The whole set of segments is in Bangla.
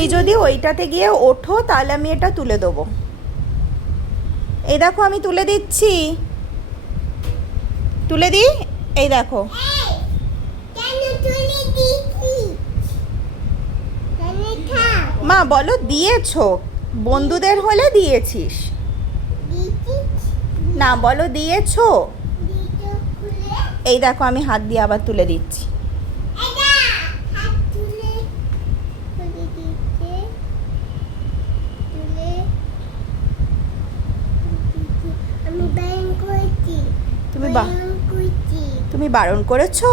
তুমি যদি ওইটাতে গিয়ে ওঠো তাহলে আমি এটা তুলে দেবো। এই দেখো আমি তুলে দিচ্ছি, তুলে দিই। এই দেখো মা বলো দিয়েছো, বন্ধুদের হলে দিয়েছিস না, বলো দিয়েছো। এই দেখো আমি হাত দিয়ে আবার তুলে দিচ্ছি। তুমি বারণ করেছো?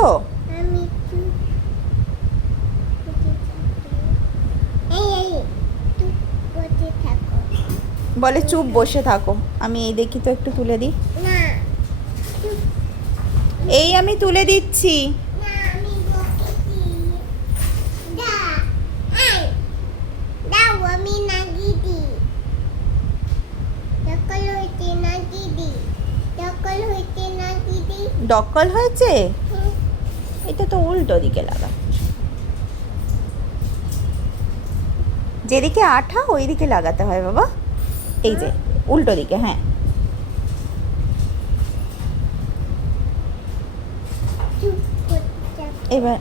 বলে চুপ বসে থাকো। আমি এই দেখি তো একটু তুলে দিই। এই আমি তুলে দিচ্ছি। ডক্কল হয়েছে? এটা তো উল্টো দিকে লাগা, যেদিকে আঠা ওই দিকে লাগাতে হয় বাবা। এই যে উল্টো দিকে, হ্যাঁ। এবার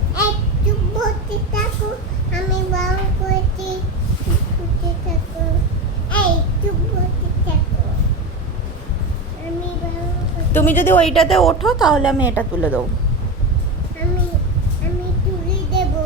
তুমি যদি ওইটাতে ওঠো তাহলে আমি এটা তুলে দেবো। আমি তুলে দেবো।